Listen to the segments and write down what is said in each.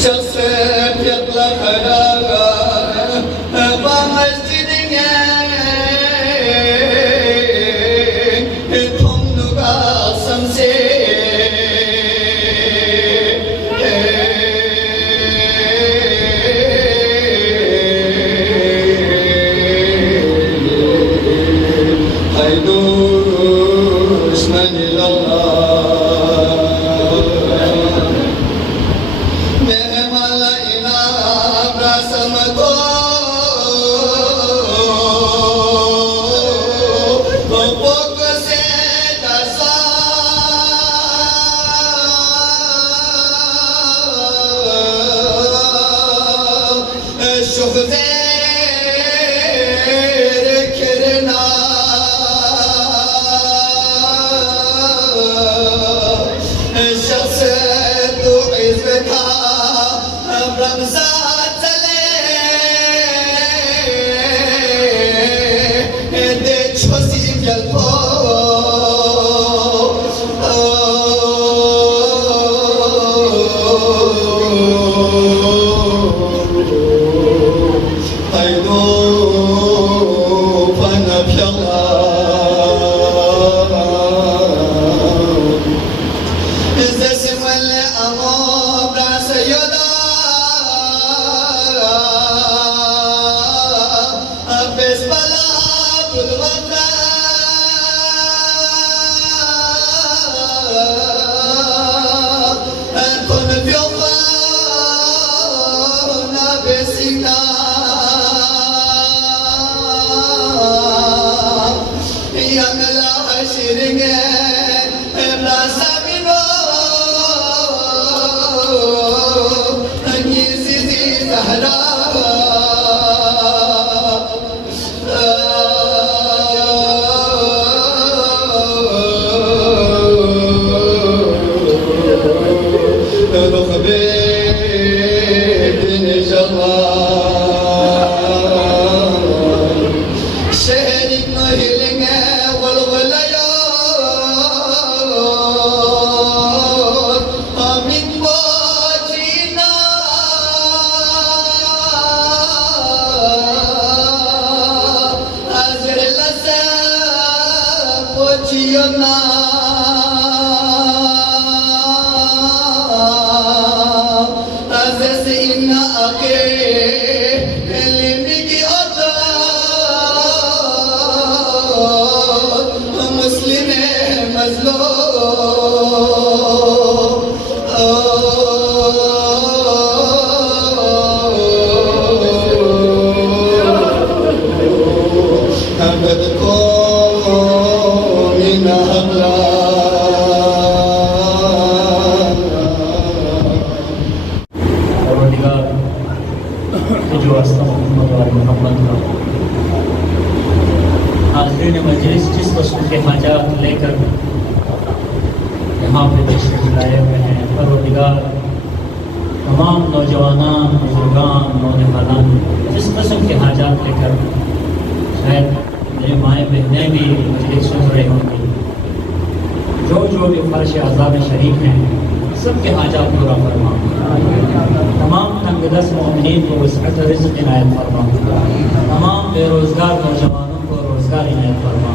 شخصیت یقلا خراغا با مسجدیں تم نگا سمسے دشمن حاضرین مجلس جس قسم کے حاجات لے کر یہاں پہ تشریف لائے ہوئے ہیں، پروردگار تمام نوجوانان، بزرگان، نونہالان جس قسم کے حاجات لے کر شاید میرے مائیں بہنیں بھی مجلس سن رہے ہوں گے، جو بھی فرش عذاب شریک ہیں سب کے حاجات پورا فرما، تمام تنگ دست مومنین کو وسعت رزق عنایت فرما، تمام بے روزگار نوجوانوں کو روزگار عنایت فرما،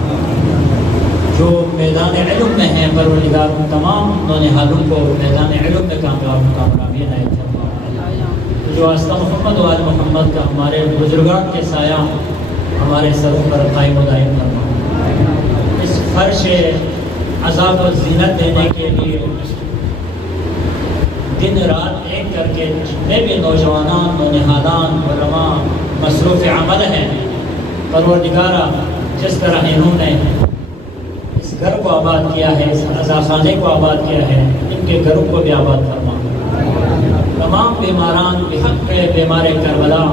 جو میدان علم میں ہیں پروردگار تمام نونہالوں کو میدان علم میں کامیابی عنایت فرما، جو آستہ محمد و آل محمد کا ہمارے بزرگان کے سایہ ہمارے سروں پر قائم و دائم فرما، اس فرش عذاب و زینت دینے کے لیے دن رات ایک کر کے جتنے بھی نوجوانان، نونہالان، علماء مصروف عمل ہیں، پروردگارہ جس طرح انہوں نے اس گھر کو آباد کیا ہے، اس عزاخانے کو آباد کیا ہے، ان کے گھروں کو بھی آباد فرما، تمام بیماران بحق بیمار کربلا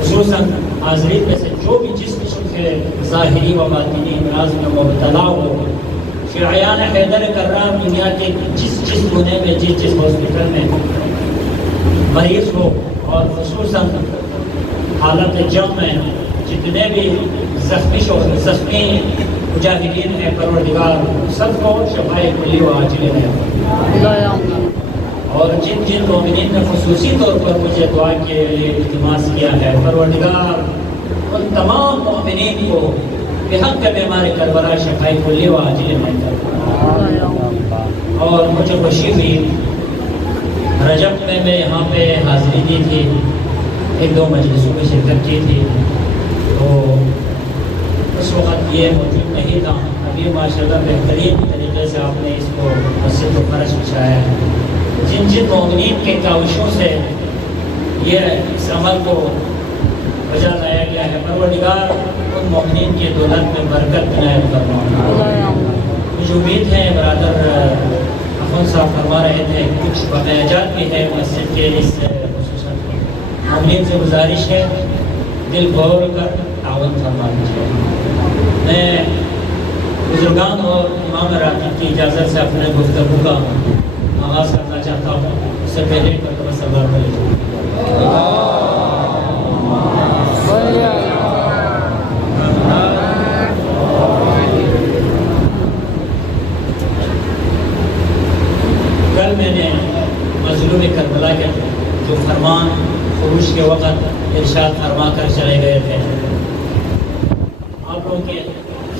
خصوصاً حاضرین میں سے جو بھی جس قسم کے ظاہری و باطنی امراض میں مبتلا ہو، شیعیان حیدر کرار دنیا کے جس کونے میں جس ہاسپٹل میں مریض ہو، اور خصوصاً حالت جنگ میں جتنے بھی زخمی مجاہدین ہیں، پروردگار سب کو شفائے کلی و عاجل ہے، اور جن جن مومنین نے خصوصی طور پر مجھے دعا کے لیے التماس کیا ہے، پروردگار ان تمام مومنین کو بحق بیمار کربلا شفاء کلی و عاجل میں اور مجھے خوشی ہوئی رجب میں یہاں پہ حاضری دی تھی، ایک دو مجلسوں میں شرکت کی تھی، تو اس وقت یہ موجود نہیں تھا۔ ابھی ماشاءاللہ بہترین طریقے سے آپ نے اس کو مسجد و فرش بچھایا ہے۔ جن جن مومنین کے کاوشوں سے یہ اس عمل کو بجا لایا گیا ہے، پروردگار ان مومنین کی دولت میں برکت عنایت فرما۔ مجھے امید ہے برادر اخوان صاحب فرما رہے تھے کچھ واقعات بھی ہے مسجد کے اس خصوصاً مومنین سے گزارش ہے دل کھول کر تعاون فرما دیجیے۔ میں بزرگان اور امام راتب کی اجازت سے اپنے گفتگو کا آغاز کرنا چاہتا ہوں۔ اس سے پہلے مرتبہ صلی اللہ علیہ وسلم کل میں نے مظلوم کربلا کے جو فرمان خروج کے وقت ارشاد فرما کر چلے گئے تھے، آپ لوگوں کے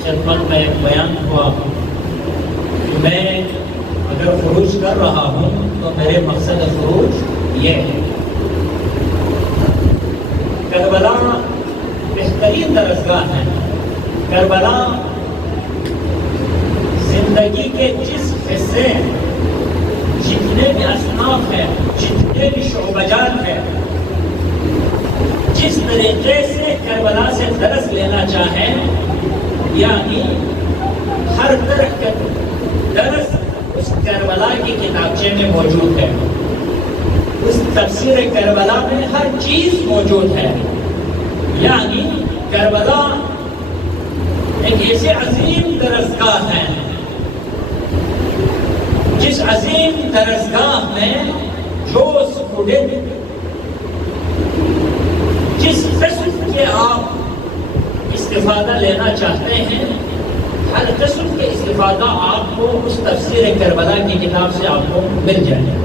خدمت میں ایک بیان ہوا کہ میں اگر خروج کر رہا ہوں تو میرے مقصد خروج یہ ہے۔ کربلا بہترین درسگاہ ہے۔ کربلا زندگی کے جس حصے جتنے بھی اصناف ہیں، جتنے بھی شعبجات ہیں، جس طریقے سے کربلا سے درس لینا چاہیں، یعنی ہر طرح کا درس اس کربلا کی کتابچے میں موجود ہے، اس تفسیر کربلا میں ہر چیز موجود ہے۔ یعنی کربلا ایک ایسے عظیم درسگاہ ہے جس عظیم درسگاہ میں جو اسٹوڈنٹ جس قسم کے آپ استفادہ لینا چاہتے ہیں، ہر قسم کے استفادہ آپ کو اس تفسیر کربلا کی کتاب سے آپ کو مل جائے گا۔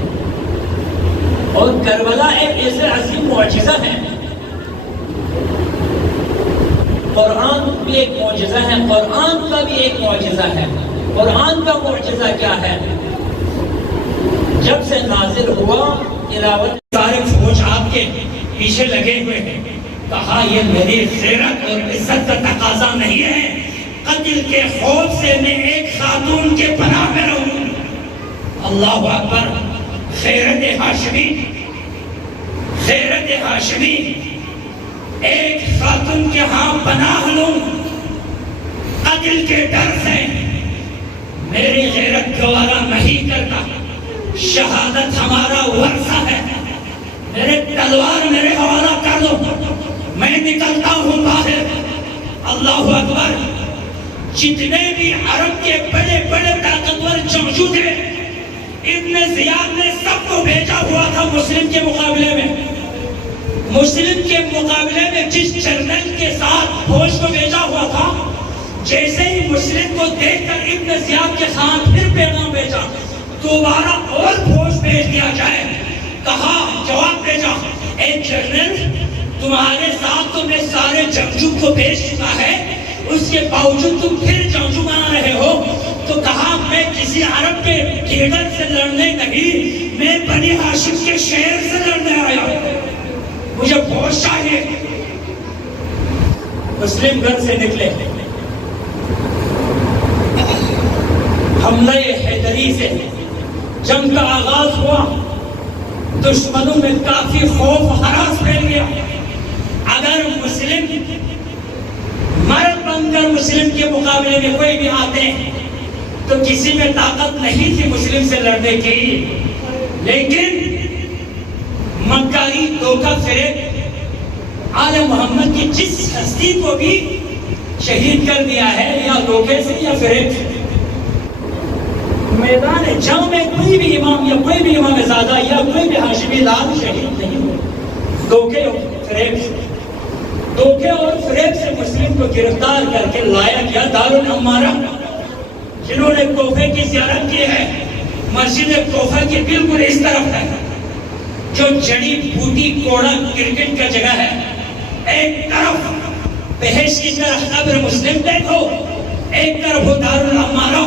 اور کربلا ایک ایسے عظیم معجزہ ہے، قرآن بھی ایک معجزہ ہے، قرآن کا بھی ایک معجزہ ہے۔ قرآن کا معجزہ کیا ہے؟ جب سے نازل ہوا تلاوت، سارے فوج آپ کے پیچھے لگے ہوئے ہیں، کہا یہ میری غیرت اور عزت کا تقاضا نہیں ہے، قتل کے خوف سے میں ایک خاتون کے پناہ میں رہوں۔ اللہ اکبر! غیرت ہاشمی، غیرت ہاشمی، ایک خاتون کے ہاں پناہ لوں قتل کے ڈر سے، میری غیرت گوارا نہیں کرتا۔ شہادت ہمارا ورثہ ہے، میرے تلوار میرے حوالہ کر دو، میں نکلتا ہوں باہر۔ اللہ اکبر! جتنے بھی عرب کے بڑے بڑے طاقتور جنگجو تھے، ابن زیاد نے سب کو بھیجا ہوا تھا مسلم کے مقابلے میں۔ مسلم کے مقابلے میں جس جنرل کے ساتھ فوج کو بھیجا ہوا تھا، جیسے ہی مسلم کو دیکھ کر ابن زیاد کے ساتھ پھر پیغام بھیجا، دوبارہ اور فوج بھیج دیا جائے۔ کہا، جواب بھیجا، اے جنرل، تمہارے ساتھ تو میں سارے جنگجو کو بھیج چکا ہے، اس کے باوجود تم پھر جنگجو بنا رہے ہو۔ تو کہا، میں کسی عرب کے لیڈر سے لڑنے نہیں، میں بنی ہاشم کے شہر سے لڑنے آیا ہوں، مجھے فوج چاہیے۔ مسلم گھر سے نکلے، حملہ حیدری سے جنگ کا آغاز ہوا، دشمنوں میں کافی خوف ہراس پھیل گیا۔ اگر مسلم مرد بن کر مسلم کے مقابلے میں کوئی بھی آتے تو کسی میں طاقت نہیں تھی مسلم سے لڑنے کی، لیکن مکاری، دھوکہ فریب آل محمد کی جس ہستی کو بھی شہید کر دیا ہے، یا دھوکے سے یا فریب سے، میدان جنگ میں کوئی بھی امام یا کوئی بھی امام زادہ یا کوئی بھی ہاشمی لال شہید نہیں ہوئے، دھوکے اور فریب سے۔ دھوکے اور فریب سے مسلم کو گرفتار کر کے لایا گیا دار الامارہ، جنہوں نے کوفے کی زیارت کی ہے، مسجد کوفہ کے بالکل اس طرف ہے جو جڑی بوٹی کوڑا کرکٹ کا جگہ ہے، ایک طرف بہشت کی طرح قبر مسلم دیکھو، ایک طرف وہ دارالعمارہ۔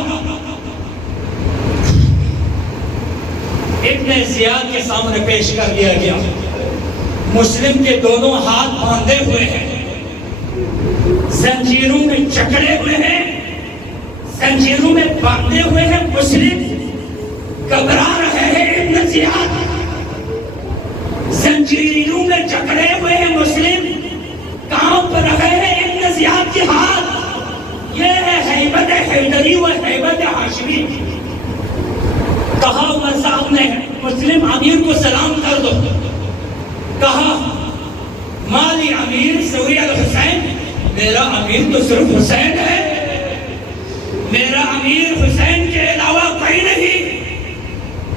ابن زیاد کے سامنے پیش کر دیا گیا، مسلم کے دونوں ہاتھ باندھے ہوئے ہیں، زنجیروں میں جکڑے ہوئے ہیں، زنجیروں میں باندھے ہوئے ہیں، مسلم گھبرا رہے ہیں۔ ابن زیاد زنجیروں میں جکڑے ہوئے ہیں، مسلم کانپ رہے ہیں۔ ابن زیاد کے ہاتھ، یہ ہے ہیبت حیدری و ہیبت ہاشمی۔ کہا عمر صاحب نے مسلم امیر کو سلام کر دو، کہا مالی امیر سوری الحسین، میرا امیر تو صرف حسین ہے، میرا امیر حسین کے علاوہ کوئی نہیں۔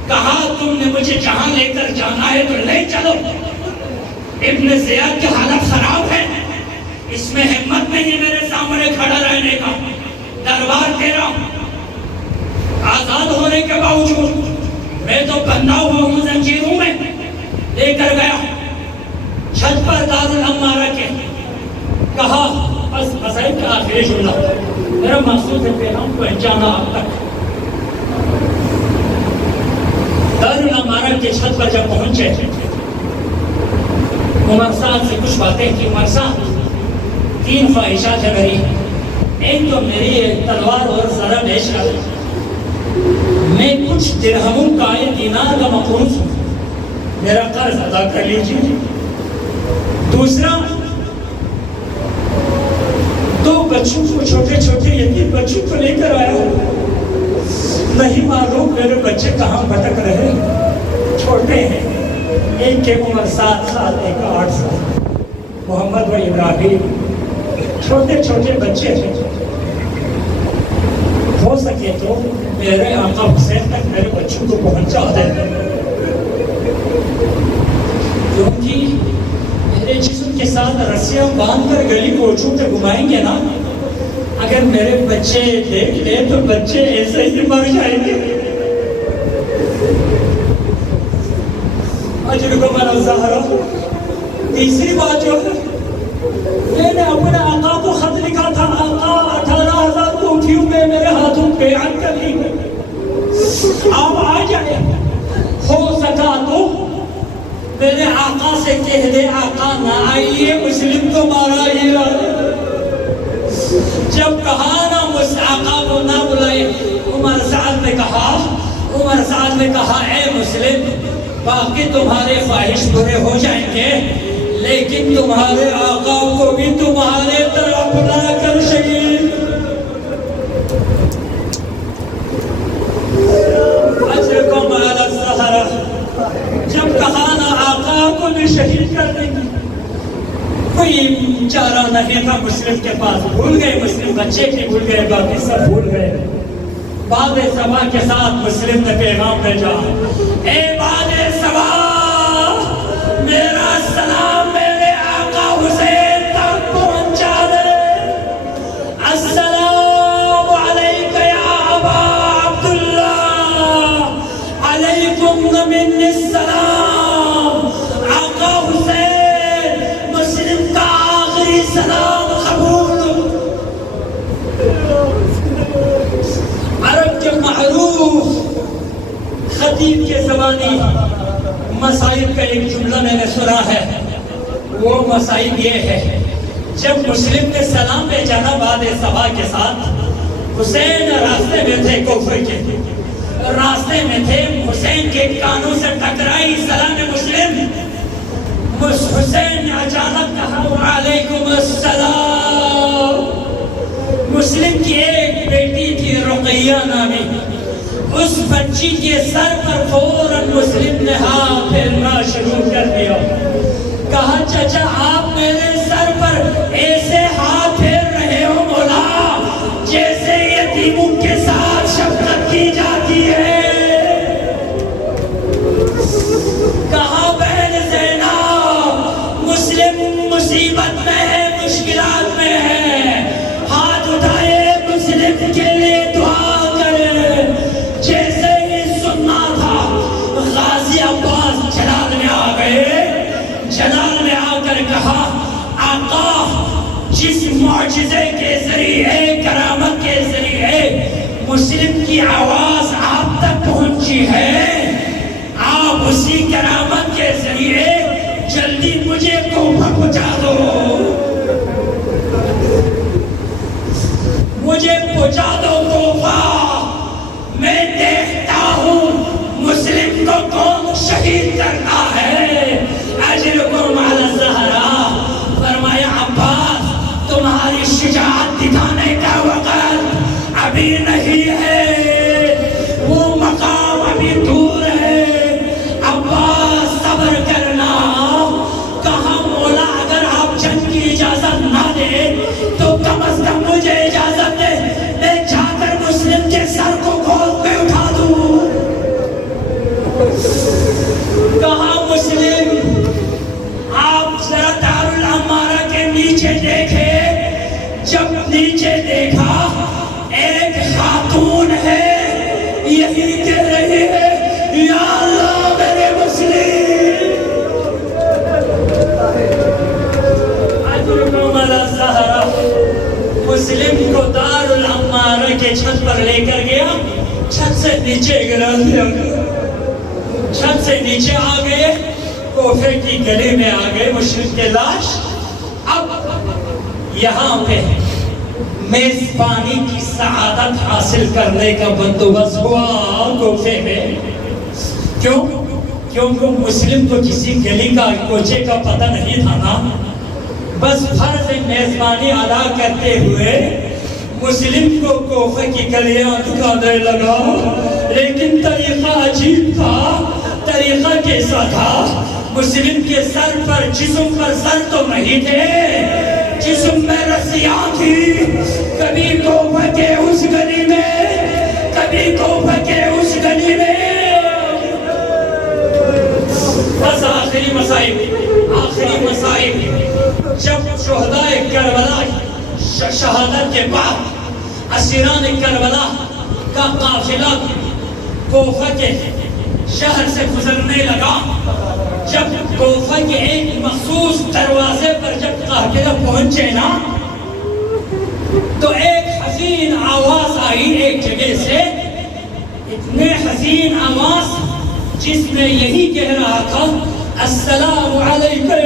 کہا تم نے مجھے جہاں لے کر جانا ہے تو لے چلو۔ ابن زیاد کی حالت خراب ہے، اس میں ہمت نہیں میرے سامنے کھڑا رہنے کا، دربار تیرا، آزاد ہونے کے باوجود میں تو بندھا ہوا ہوں زنجیروں میں۔ لے کر گیا چھت پر دارالعمارہ کے، کہا بس مسائل کا آخری جملہ، میرا مقصود ہے پیغام پہنچانا اب تک۔ دارالعمارہ کے چھت پر جب پہنچے، عمر صاحب سے کچھ باتیں کی۔ عمر صاحب 3 خواہشات ہے میری، ایک تو میری تلوار اور زرہ بیچ کر میں کچھ درہموں کا دینار کا مقروض ہوں، میرا قرض ادا کر لیجیے۔ دوسرا، 2 بچوں کو، چھوٹے چھوٹے یتیم بچوں کو لے کر آیا ہوں، نہیں معلوم میرے بچے کہاں بھٹک رہے، چھوٹے ہیں، ایک کی عمر 7 سال، ایک 8 سال، محمد و ابراہیم، چھوٹے چھوٹے بچے ہیں۔ ہو سکے تو میرے آقا حسین تک میرے بچوں کو پہنچا دے، کیونکہ میرے جسم کے ساتھ رسیاں باندھ کر گلی کوچوں پہ گھمائیں گے نا، اگر میرے بچے دیکھ لے تو بچے ایسے ہی مر جائیں گے۔ اجرکم علی الزہرا۔ تیسری بات جو ہے، میں نے اپنے آقا کو خط لکھا تھا، آقا 18,000 کوٹھیوں میں میرے ہاتھوں بیعت کر لی، آپ آ جائے، ہو سکا تو میرے آقا سے کہہ دے آقا نہ آئیے، مسلم تو مارا ہی رہا۔ جب کہا نا آقا کو نہ بلائے، عمر سعد نے کہا اے مسلم، باقی تمہارے خواہش پورے ہو جائیں گے، لیکن تمہارے آقا کو بھی تمہارے طرف بلا کر شہید۔ اجرکم علی الزہرا۔ جب کہا نا آقا کو بھی شہید کر دیں گے، کوئی چارہ نہیں تھا مسلم کے پاس، بھول گئے، مسلم بچے کی بھول گئے، باقی سب بھول گئے۔ باد صبا کے ساتھ مسلم نے پیغام بھیجا، اے باد صبا، میرا سلام میرے آقا حسین تک پہنچا دے۔ السلام علیک یا ابا عبداللہ، علیکم منی السلام۔ آقا حسین، مسلم کا آخری سلام قبول۔ عرب کے معروف خطیب کے زبانی مسائل کا ایک جملہ میں نے سنا ہے، وہ مسائل یہ ہے، جب مسلم نے سلام بھیجا نا باد صبا کے ساتھ، حسین راستے میں تھے، کوفہ کے راستے میں تھے، حسین کے کانوں سے ٹکرائی سلام مسلم، حسین نے اچانک کہا وعلیکم السلام۔ مسلم کی ایک بیٹی تھی رقیہ نامی، اس بچی کے سر پر فوراً مسلم نے ہاتھ پھیرنا شروع کر دیا، کہا چچا آپ میرے سر پر ایسے ہاتھ پھیر رہے ہو مولا جیسے یتیموں کے ساتھ شفقت کی جاتی ہے۔ کہا بہن زینب، مسلم مصیبت میں ہے، مشکلات میں ہے، ہاتھ اٹھائے مسلم کے لیے دعا کرے، جیسے ہی سننا معجزے کے ذریعے، کرامت کے ذریعے مسلم کی آواز آپ تک پہنچی ہے، آپ اسی کرامت کے ذریعے جلدی مجھے کوفہ پہنچا دو، مجھے پہنچا دو کوفہ، میں دیکھتا ہوں مسلم کو کون شہید کرتا ہے۔ اجرکم علی الزہرا، فرمایا عباس تمہاری شجاعت دکھانے کا وقت ابھی نہیں ہے، وہ مقام ابھی دور ہے، عباس صبر کرنا۔ کہا مولا اگر آپ جنگ کی اجازت نہ دیں تو کم از کم مجھے اجازت دے، میں جا کر مسلم کے سر کو گود میں اٹھا دوں۔ کہا مسلم آپ ذرا دارالعمارہ کے نیچے دیکھے، جب نیچے دیکھا ایک خاتون ہے، یہی کہہ رہی ہے یا اللہ میرے مسلم۔ اجرکم علی الزہرا، مسلم کو دارالعمارہ کے چھت پر لے کر گیا، چھت سے نیچے گرا دیا، چھت سے نیچے آ گئے، کوفے کی گلی میں آ گئے مشرک کے لاش۔ اب یہاں پہ میزبانی کی سعادت حاصل کرنے کا بندوبست ہوا کوفے میں۔ کیوں؟ کیونکہ مسلم کو کسی گلی کا کوچے کا پتہ نہیں تھا نا، بس فرض میزبانی ادا کرتے ہوئے مسلم کو کوفے کی گلیاں دکھانے لگا، لیکن طریقہ عجیب تھا۔ طریقہ کیسا تھا؟ مسلم کے سر پر، جسم پر سر تو نہیں تھے، جسم میں رسیاں تھی، کبھی کوفہ کے اس گلی میں، کبھی کوفہ کے اس گلی میں۔ بس آخری مصائب جب شہدائے کربلا شہادت کے بعد اسیران کربلا کا قافلہ کوفہ کے شہر سے گزرنے لگا، جب کوفہ کے ایک مخصوص دروازے پر جب قافلہ پہنچے نا تو ایک حزین آواز آئی ایک جگہ سے، اتنے حزین آواز جس میں یہی کہہ رہا تھا السلام علیکم